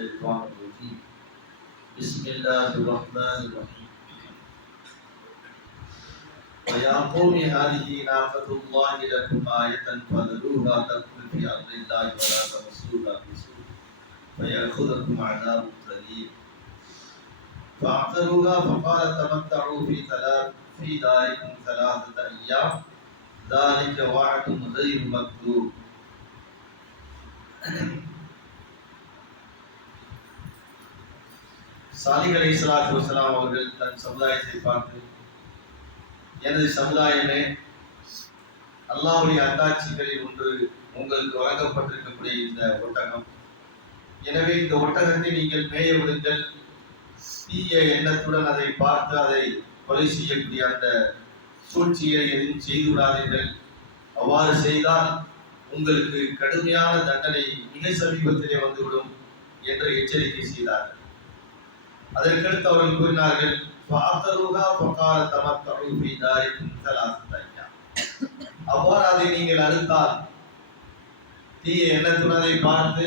الشيطان الرجيم. بسم الله الرحمن الرحيم. ويا قوم هذه ناقة الله لكم آية فذروها تأكل في أرض الله ولا تمسوها بسوء فيأخذكم عذاب أليم. فعقروها فقال تمتعوا في ثلاث في داركم ثلاثة أيام. ذلك وعد غير مكذوب. Salik அலி சலாத்து வசலாம் அவர்கள் தன் சமுதாயத்தை பார்த்து எனது சமுதாயமே அல்லாவுடைய அத்தாட்சிகளில் ஒன்று உங்களுக்கு வழங்கப்பட்டிருக்கக்கூடிய இந்த ஒட்டகம். எனவே இந்த ஒட்டகத்தை நீங்கள் மேய விடுங்கள். தீய எண்ணத்துடன் அதை பார்த்து அதை கொலை செய்யக்கூடிய அந்த சூழ்ச்சியை எதுவும் செய்து விடாதீர்கள். அவ்வாறு செய்தால் உங்களுக்கு கடுமையான தண்டனை மிக சமீபத்திலே வந்துவிடும் என்று எச்சரிக்கை செய்தார்கள் அதற்கடுத்து அவர்கள் கூறினார்கள் அவ்வாறு அதை நீங்கள் அறுத்தால் தீய எண்ணத்துடன் பார்த்து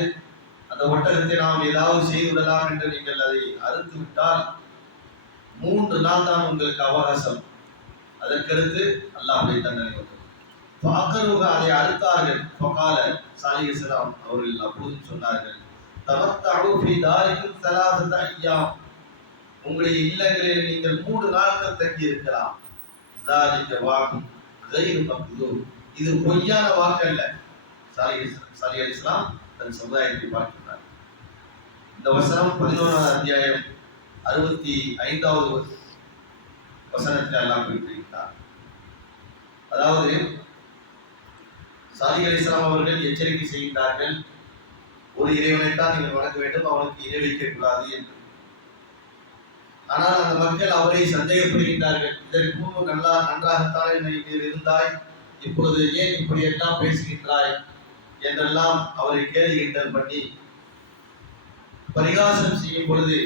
அந்த ஒட்டகத்தை நாம் ஏதாவது செய்து விடலாம் என்று நீங்கள் அதை அறுத்து விட்டால் மூன்று நாள் தான் உங்களுக்கு அவகாசம். அதற்கடுத்து அல்லாஹ்வுடைய தண்டனை வந்தது பாக்கருக அதை அறுத்தார்கள். ஃபகால சாலிஹிஸ்லாம் அவர்கள் அப்போது சொன்னார்கள் தமத்த ஃபீ தாரிக்கும் ஸலாஸத ஐயாம் உங்களுடைய இல்லங்களில் நீங்கள் மூன்று நாட்கள் தங்கி இருக்கலாம் தாரிக்க கயிறு மக்தூ இது பொய்யான வாக்கு அல்ல. சாலி அலி இஸ்லாம் தன் சமுதாயத்தை பார்க்கிறார் இந்த வசனம் பதினோராவது அத்தியாயம் அறுபத்தி ஐந்தாவது வசனத்தில் எல்லாம் குறிப்பிட்டிருக்கிறார் அதாவது சாலி அலி இஸ்லாம் அவர்கள் எச்சரிக்கை செய்கின்றார்கள். ஒரு இறைவனைத்தான் நீங்கள் வணங்க வேண்டும் அவனுக்கு இணை வைக்கக்கூடாது என்று. ஆனால் அந்த மக்கள் அவரை சந்தேகப்படுகின்றார்கள். இதற்கு முன்பு நல்லா நன்றாகத்தான் நீர் இருந்தாய். இப்பொழுது ஏன் இப்படி எல்லாம் பேசுகின்றாய்? என்றெல்லாம் அவரை கேள்வி கிண்டல் பண்ணி பரிகாசம் செய்யும் பொழுது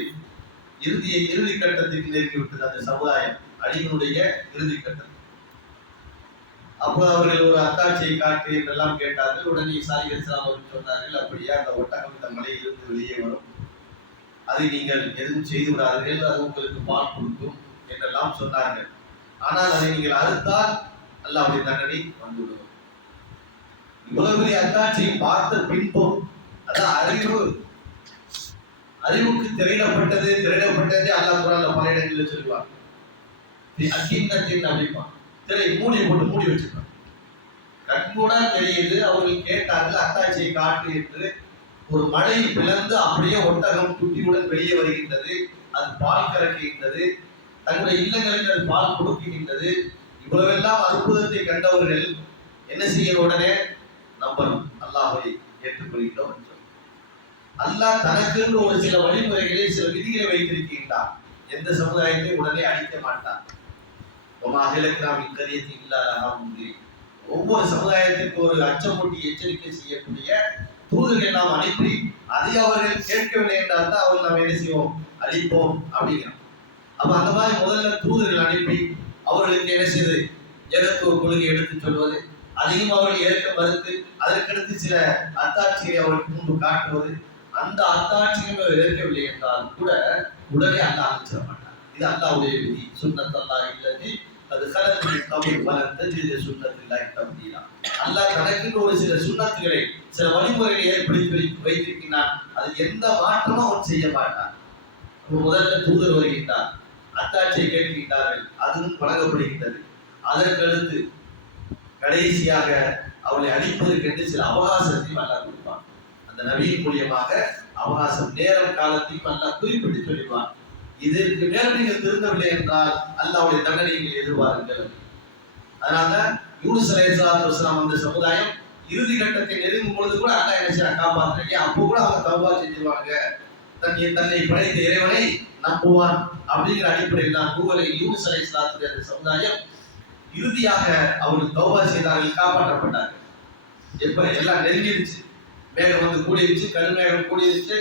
இறுதிய இறுதி கட்டத்துக்கு நெருங்கிவிட்டது அந்த சமுதாயம். அடியினுடைய இறுதி கட்டம். அப்போது அவர்கள் ஒரு அத்தாட்சியை காட்டு என்றெல்லாம் கேட்டார்கள். உடனே சாலிகர் அவர்கள் சொன்னார்கள் அப்படியே அந்த ஒட்டகம் இந்த மலையிலிருந்து வெளியே வரும். அதை நீங்கள் எதுவும் செய்து விடாதீர்கள் அது உங்களுக்கு பால் கொடுக்கும் என்றெல்லாம் சொன்னார்கள். ஆனால் அதை நீங்கள் அறுத்தால் அல்லாவுடைய தண்டனை வந்துவிடும். இவ்வளவு பெரிய அத்தாட்சியை பார்த்த பின்பும் அதான் அறிவு அறிவுக்கு திரையிடப்பட்டது திரையிடப்பட்டது அல்லா குரான்ல பல இடங்களில் சொல்லுவாங்க அக்கின்னத்தின் அப்படிப்பான் திரை மூடி போட்டு மூடி வச்சிருப்பாங்க. கண்கூடா தெரியுது அவர்கள் கேட்டார்கள் அத்தாட்சியை காட்டு என்று ஒரு மழை பிளந்து அப்படியே ஒட்டகம் துட்டியுடன் வெளியே வருகின்றது. அது பால் கறக்குகின்றது தங்களுடைய இல்லங்களுக்கு அது பால் கொடுக்குகின்றது இவ்வளவெல்லாம் அற்புதத்தை கண்டவர்கள் என்ன செய்யணும் உடனே நம்பணும். அல்லாஹை ஏற்றுக்கொள்கின்றோம் என்று அல்லாஹ் தனக்கென்று ஒரு சில வழிமுறைகளை சில விதிகளை வைத்திருக்கின்றான். எந்த சமுதாயத்தை உடனே அழிக்க மாட்டான். உமா இக்கரியத்தை இல்லாத உண்டு. ஒவ்வொரு சமுதாயத்திற்கு ஒரு அச்சமூட்டி எச்சரிக்கை செய்யக்கூடிய தூதர்களை நாம் அனுப்பி அதை அவர்கள் கேட்கவில்லை என்றால் தான் அவர்கள் நாம் என்ன செய்வோம்? அழிப்போம் அப்படிங்கிறோம் அப்ப அந்த மாதிரி முதல்ல தூதர்கள் அனுப்பி அவர்களுக்கு என்ன செய்து? ஒரு கொள்கை எடுத்து சொல்வது? அதையும் அவர்கள் ஏற்க மறுத்து அதற்கடுத்து சில அத்தாட்சியை அவர்களுக்கு முன்பு காட்டுவது. அந்த அத்தாட்சியும் அவர் ஏற்கவில்லை என்றால் கூட உடனே அல்லாஹ் அமைச்சிட மாட்டார் இது அல்லாவுடைய விதி. சுண்ணத்தல்லா இல்லதி அது கலத்தில் தமிழ் வளர்ந்த தெரிஞ்சது சுண்ணத்தில்லாய் தம்பீரா அல்லாஹ் தனக்குன்னு ஒரு சில சுண்ணத்துகளை சில வழிமுறைகளை ஏற்படுத்தி வை- வைத்திருக்கிறான் அது எந்த மாற்றமும் அவன் செய்ய மாட்டான். முதல்ல தூதர் வருகின்றார். அத்தாட்சியை கேட்கின்றார்கள். அதுவும் வழங்கப்படுகின்றது. அதற்கடுத்து கடைசியாக அவளை அழிப்பதற்கென்று சில அவகாசத்தையும் அல்லாஹ் கொடுப்பான். அந்த நபியின் மூலியமாக அவகாசம் நேரம் காலத்தையும் அல்லாஹ் குறிப்பிட்டு சொல்லுவான். இதற்கு மேல் நீங்கள் திருந்தவில்லை என்றால் அல்லாவுடைய தண்டனை நீங்கள் எதிர்பாருங்கள். அதனால யூனுஸ் அலையாத்துலாம் வந்த அந்த சமுதாயம் இறுதி கட்டத்தை நெருங்கும் பொழுது கூட அல்லா என்ன செய்ய காப்பாற்றுறீங்க அப்போ கூட அவங்க தவா செஞ்சுருவாங்க தன் தன்னை படைத்த இறைவனை நம்புவான் அப்படிங்கிற அடிப்படையில் தான் கூவலை யூனிஸ் அலை அலைஹிஸ்ஸலாத்துடைய அந்த சமுதாயம் இறுதியாக அவர்கள் தௌபா செய்தார்கள் காப்பாற்றப்பட்டார்கள். எப்ப? எல்லாம் நெருங்கிடுச்சு. மேகம் வந்து கூடிருச்சு கருமேகம் கூடிருச்சு.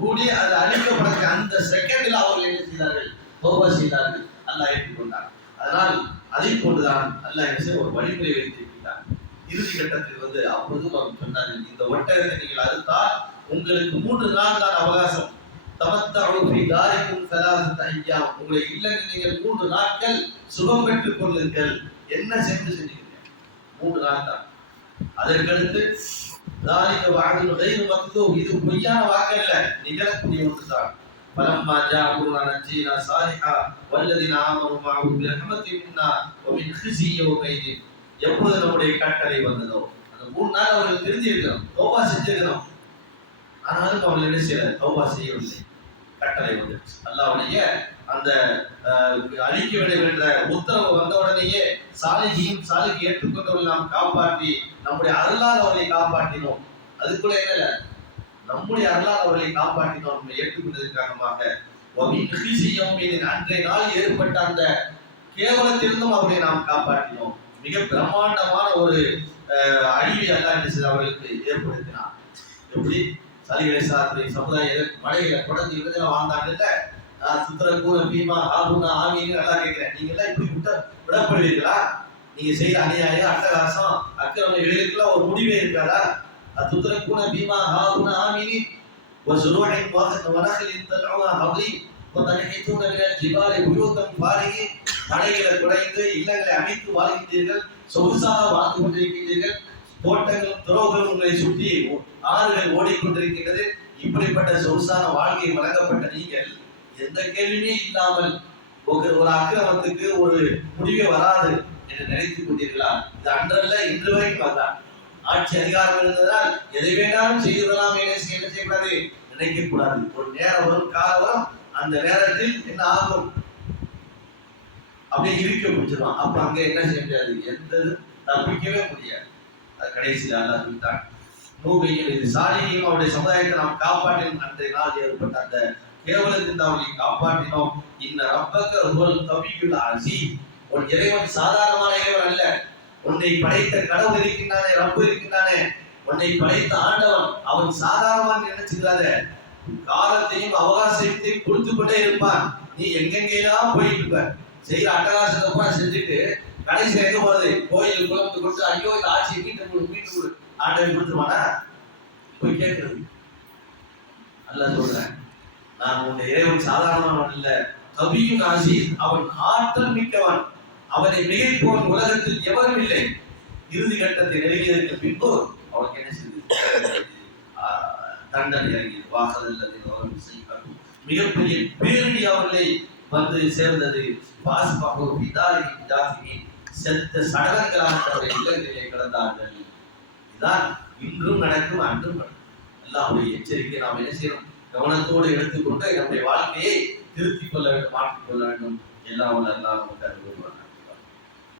கூடி அது அழிக்கப்படக்கூடிய அந்த செகண்டில் அவர்கள் என்ன செய்தார்கள்? தோபா செய்தார்கள். அல்லாஹ் ஏற்றுக்கொண்டார் அதனால் அதை போன்றுதான் அல்லாஹ் என்ன செய்ய ஒரு வழிமுறை வைத்திருக்கிறார். இறுதி கட்டத்தில் வந்து அப்பொழுதும் அவர் சொன்னார்கள் இந்த ஒட்டகத்தை நீங்கள் அறுத்தால் உங்களுக்கு மூன்று நாள் தான் அவகாசம். தமத்த ஃபீ தாரிக்கும் ஸலாசத ஐயாம். உங்களை இல்லங்களில் நீங்கள் மூன்று நாட்கள் சுகம் பெற்றுக் கொள்ளுங்கள். என்ன சென்று செஞ்சீங்க மூன்று நாள் தான் அதற்கடுத்து ذلك وعد غير مكذوب இது பொய்யான வாக்கல்ல நிகழக்கூடிய ஒன்றுதான் فلما جاء أمرنا نجينا صالحا والذين آمنوا معه برحمة منا ومن خزي يومئذ எப்பொழுது நம்முடைய கட்டளை வந்ததோ அந்த மூணு நாள் அவர்கள் தெரிஞ்சிருக்கிறோம் தௌபா செஞ்சிருக்கிறோம் ஆனாலும் அவர்கள் என்ன செய்யல தௌபா செய்யவில்லை கட்டளை வந்துருச்சு அல்லாவுடைய அந்த அழிக்க வேண்டும் என்ற உத்தரவு வந்த உடனேயே சாலிகியும் சாலிகி ஏற்றுக்கொண்டவர்கள் நாம் காப்பாற்றி நம்முடைய அருளால் காப்பாற்றினோம். அதுக்குள்ள என்ன நம்முடைய அருளால் அவர்களை காப்பாற்றினோம் நம்ம ஏற்றுக்கொண்டது காரணமாக அன்றைய நாள் ஏற்பட்ட அந்த கேவலத்திலிருந்தும் அவர்களை நாம் காப்பாற்றினோம். மிக பிரம்மாண்டமான ஒரு அழிவை அல்லா என்ன அவர்களுக்கு ஏற்படுத்தினார். எப்படி? சலிகளை சாத்திரை சமுதாய மலைகளை குழந்தை விடுதலை வாழ்ந்தாங்க நான் சுத்திர கூற பீமா ஆகுனா ஆமின்னு நல்லா கேட்கிறேன் நீங்க எல்லாம் இப்படி விட்ட விடப்படுவீர்களா நீங்க செய்யற அநியாயம் அட்டகாசம் அக்கிரம இவர்களுக்கெல்லாம் ஒரு முடிவே இருக்காதா அத்துத்திர கூன பீமா ஆகுனா ஆமினி وزروع واخذ ونخل طلعها هضيم وتنحتون من الجبال بيوتا فارغين மலைகளை குடைந்து இல்லங்களை அமைத்து வாழ்கின்றீர்கள் சொகுசாக வாழ்ந்து கொண்டிருக்கின்றீர்கள் தோட்டங்களும் துறவுகளும் உங்களை சுற்றி ஆறுகள் ஓடிக்கொண்டிருக்கின்றது இப்படிப்பட்ட சொகுசான வாழ்க்கை வழங்கப்பட்ட நீங்கள் எந்த கேள்வியுமே இல்லாமல் ஒரு ஒரு அக்கிரமத்துக்கு ஒரு முடிவே வராது என்று நினைத்துக் கொண்டீர்களா? இது அன்றல்ல இன்று வரைக்கும் அதான் ஆட்சி அதிகாரம் இருந்ததால் எதை வேண்டாலும் செய்துவிடலாம் என்ன செய்ய- என்ன செய்யக்கூடாது? நினைக்க கூடாது ஒரு நேரம் வரும் காலம் வரும் அந்த நேரத்தில் என்ன ஆகும்? அப்படியே இருக்க முடிச்சிடும் அப்ப அங்க என்ன செய்ய முடியாது? எந்த தப்பிக்கவே முடியாது. அது கடைசியில் அல்லாஹ் சொல்லிட்டான். நூகையும் இது சாலியையும் அவருடைய சமுதாயத்தை நாம் காப்பாற்றின் அன்றைய நாள் ஏற்பட்ட அந்த கேவலத்தின் அவர்களை காப்பாற்றினோம். இந்த ரப்பக்க உங்கள் தவியுள்ள அசி உன் இறைவன் சாதாரணமான இறைவன் அல்ல. உன்னை படைத்த கடவுள் இருக்கின்றானே ரப்பு இருக்கின்றானே. உன்னை படைத்த ஆண்டவன் அவன் சாதாரணமாக நினைச்சுக்கிறாத காலத்தையும் அவகாசத்தையும் கொடுத்து கொண்டே இருப்பான். நீ எங்கெங்கெல்லாம் போயிட்டு இருப்ப? செய்யற அட்டகாசத்தை பூரா செஞ்சுட்டு கடைசி எங்க போறது. கோயில் குளத்து கொடுத்து ஐயோ இந்த ஆட்சி வீட்டு கொடு வீட்டு கொடு. ஆண்டவன் கொடுத்துருவானா? போய் கேட்கறது. நல்லா சொல்றேன். நான் உன்னை இறைவன் சாதாரணவன் அல்ல. கவியும் காசி அவன் ஆற்றல் மிக்கவன். அவனை மிகைப்போன் உலகத்தில் எவரும் இல்லை. இறுதி கட்டத்தை நெருங்கியதற்கு பின்பு அவனுக்கு என்ன செய்து ஆஹ், தண்டனை இறங்கியது. வாசல் மிகப்பெரிய பேரடி அவர்களை வந்து சேர்ந்தது வாஸ்பாகோ பிதாரி விதாசினி செத்த சடலங்களாக அவரை இல்லங்களிலே கிடந்தார்கள். இதுதான் இன்றும் நடக்கும் அன்றும் நடக்கும். அல்லாஹ்வுடைய எச்சரிக்கை நாம் என்ன செய்யணும்? கவனத்தோடு எடுத்துக்கொண்டு நம்முடைய வாழ்க்கையை திருத்திக் கொள்ள வேண்டும் மாற்றிக் கொள்ள வேண்டும். எல்லாம் வல்ல அல்லாஹ் நமக்கு